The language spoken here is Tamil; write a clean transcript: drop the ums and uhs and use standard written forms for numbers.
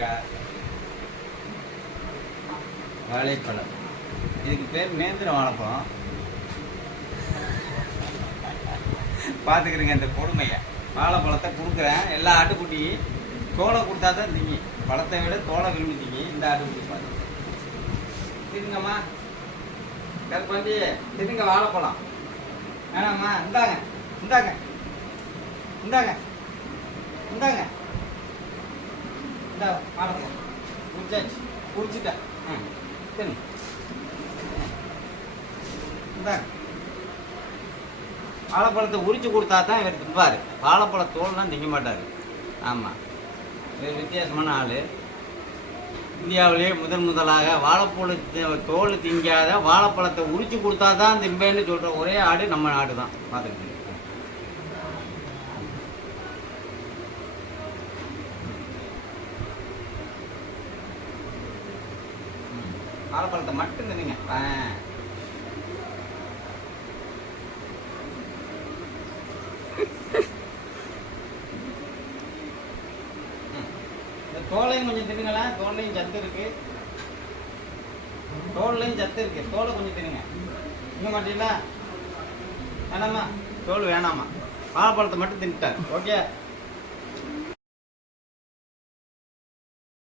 தேங்காய், வாழைப்பழம். இதுக்கு பேர் நேந்திர வாழைப்பழம். பார்த்துக்கிறேங்க இந்த கொடுமையை. வாழைப்பழத்தை கொடுக்குறேன். எல்லா ஆட்டுக்குட்டி தோலை கொடுத்தா தான் திங்கி. பழத்தை விட தோலை விரும்பி திங்கி. இந்த ஆட்டுக்குட்டி பார்த்து திங்குங்கம்மா. கருப்பாண்டி திங்குங்க வாழைப்பழம். வேணாம்மா, இந்தாங்க இந்தாங்க இந்தாங்க இந்தாங்க இந்த வாழைப்பழம் குடிச்சாச்சு, குடிச்சிட்டேன். சரி இந்தாங்க. வாழைப்பழத்தை உரிச்சு கொடுத்தா தான் இவர் திம்பார். வாழைப்பழ தோல்லாம் திங்க மாட்டார். ஆமாம், இவர் வித்தியாசமான ஆள். இந்தியாவிலேயே முதலாக வாழைப்பழ தோல் திங்காத வாழைப்பழத்தை உரிச்சு கொடுத்தா தான் திம்பேன்னு சொல்கிற ஒரே ஆடு நம்ம நாடு தான். பார்த்துக்கிட்டு வாழைப்பழத்தை மட்டும் தின்னுங்க. தோலையும் கொஞ்சம் தின்னுங்களா. தோல்லையும் சத்து இருக்கு. தோல்லையும் சத்து இருக்கு. தோலை கொஞ்சம் தின்னுங்க. திங்க மாட்டீங்களா? வேணாமா? தோல் வேணாமா? வாழைப்பழத்தை மட்டும் தின்னுட்டார். ஓகே.